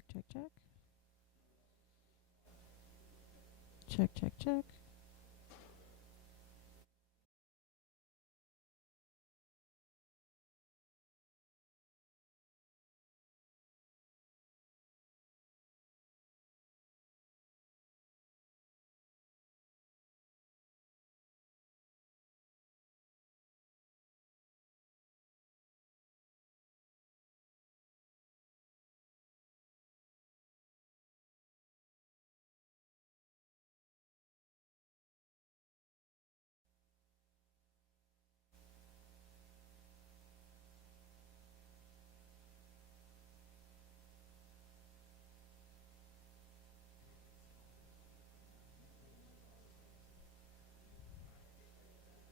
Check, check, check. Check, check, check.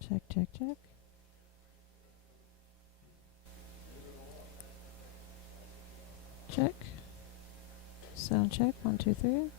Check, check, check. Check. Sound check. 1, 2, 3.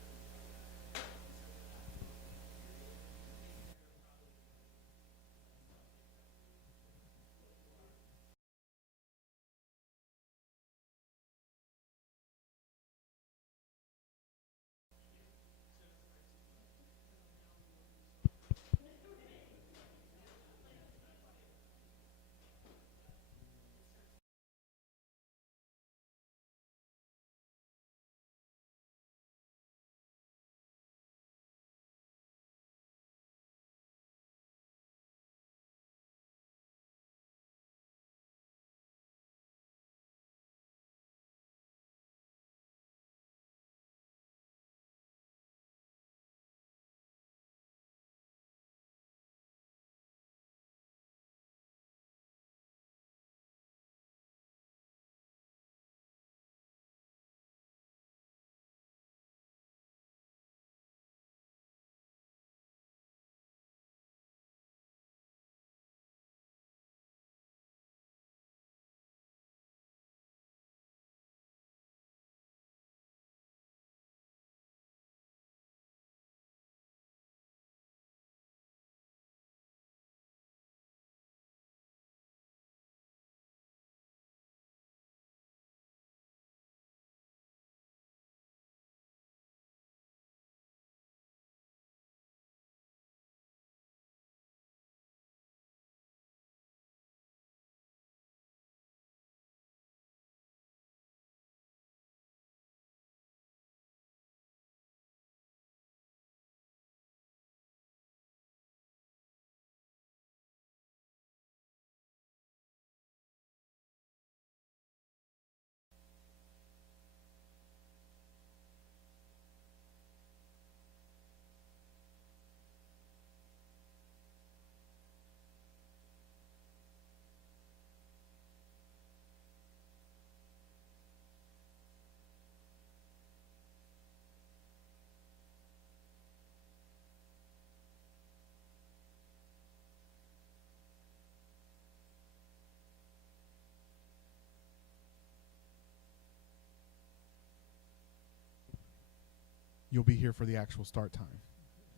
You'll be here for the actual start time.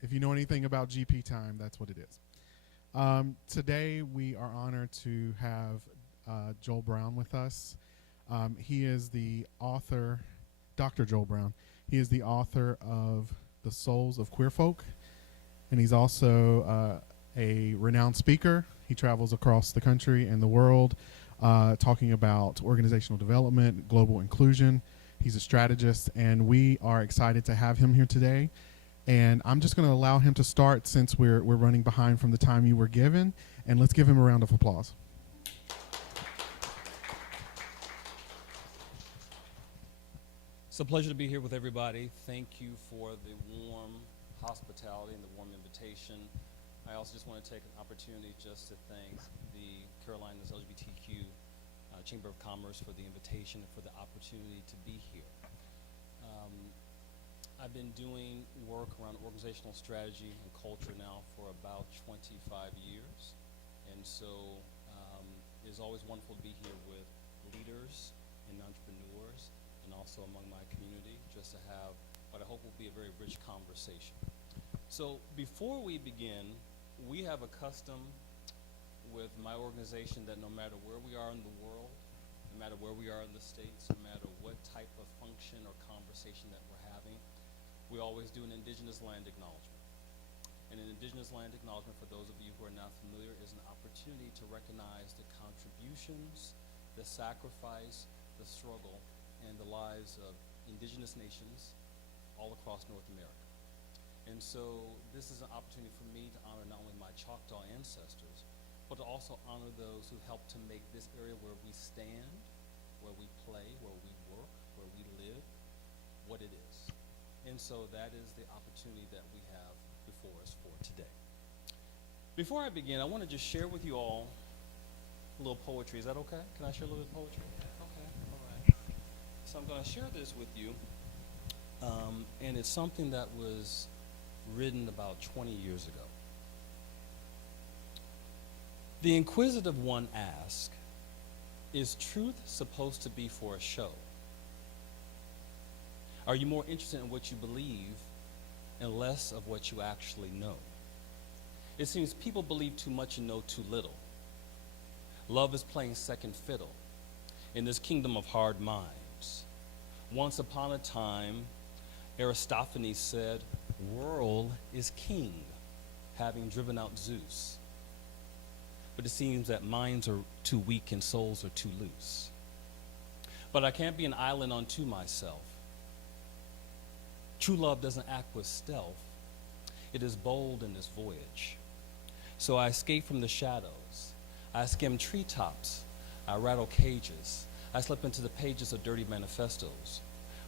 If you know anything about GP time, that's what it is. Today, we are honored to have Joel Brown with us. He is the author, Dr. Joel Brown. He is the author of The Souls of Queer Folk, and he's also a renowned speaker. He travels across the country and the world talking about organizational development, global inclusion. He's a strategist, and we are excited to have him here today. And I'm just going to allow him to start since we're running behind from the time you were given. And let's give him a round of applause. It's a pleasure to be here with everybody. Thank you for the warm hospitality and the warm invitation. I also just want to take an opportunity just to thank the Carolinas LGBTQ Chamber of Commerce for the invitation and for the opportunity to be here. I've been doing work around organizational strategy and culture now for about 25 years. And so it is always wonderful to be here with leaders and entrepreneurs and also among my community just to have what I hope will be a very rich conversation. So before we begin, we have a custom with my organization that no matter where we are in the world, no matter where we are in the States, no matter what type of function or conversation that we're having, we always do an Indigenous land acknowledgement. And an Indigenous land acknowledgement, for those of you who are not familiar, is an opportunity to recognize the contributions, the sacrifice, the struggle, and the lives of Indigenous nations all across North America. And so this is an opportunity for me to honor not only my Choctaw ancestors, but to also honor those who helped to make this area where we stand, where we play, where we work, where we live, what it is. And so that is the opportunity that we have before us for today. Before I begin, I want to just share with you all a little poetry. Is that okay? Can I share a little bit of poetry? Okay, all right. So I'm going to share this with you, and it's something that was written about 20 years ago. The inquisitive one asks, is truth supposed to be for a show? Are you more interested in what you believe and less of what you actually know? It seems people believe too much and know too little. Love is playing second fiddle in this kingdom of hard minds. Once upon a time, Aristophanes said, "World is king," having driven out Zeus. But it seems that minds are too weak and souls are too loose. But I can't be an island unto myself. True love doesn't act with stealth. It is bold in this voyage. So I escape from the shadows. I skim treetops. I rattle cages. I slip into the pages of dirty manifestos,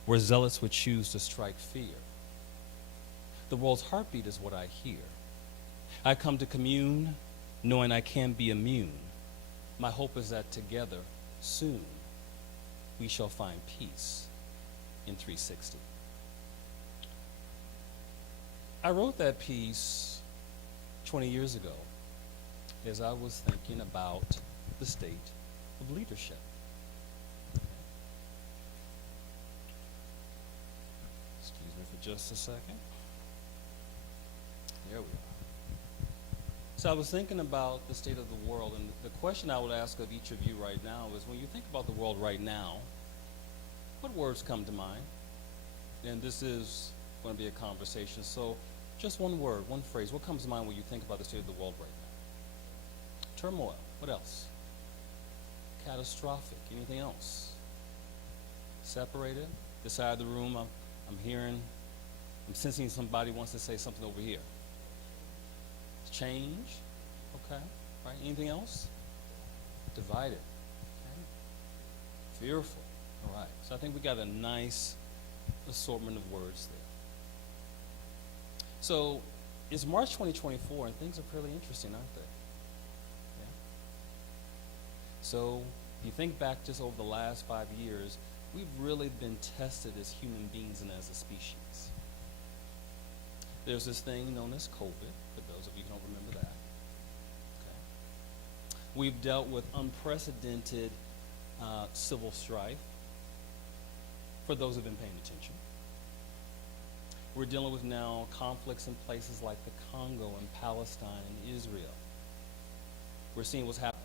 where zealots would choose to strike fear. The world's heartbeat is what I hear. I come to commune, knowing I can be immune. My hope is that together, soon, we shall find peace in 360. I wrote that piece 20 years ago as I was thinking about the state of leadership. Excuse me for just a second. There we are. So I was thinking about the state of the world, and the question I would ask of each of you right now is, when you think about the world right now, what words come to mind? And this is going to be a conversation, so just one word, one phrase. What comes to mind when you think about the state of the world right now? Turmoil. What else? Catastrophic. Anything else? Separated. This side of the room, I'm sensing somebody wants to say something over here. Change. Okay. Right. Anything else? Divided. Okay. Fearful. All right. So I think we got a nice assortment of words there. So it's March 2024, and things are fairly interesting, aren't they? Yeah. So if you think back just over the last 5 years, we've really been tested as human beings and as a species. There's this thing known as COVID, for those of you who don't remember that. Okay. We've dealt with unprecedented civil strife, for those who've been paying attention. We're dealing with now conflicts in places like the Congo and Palestine and Israel. We're seeing what's happening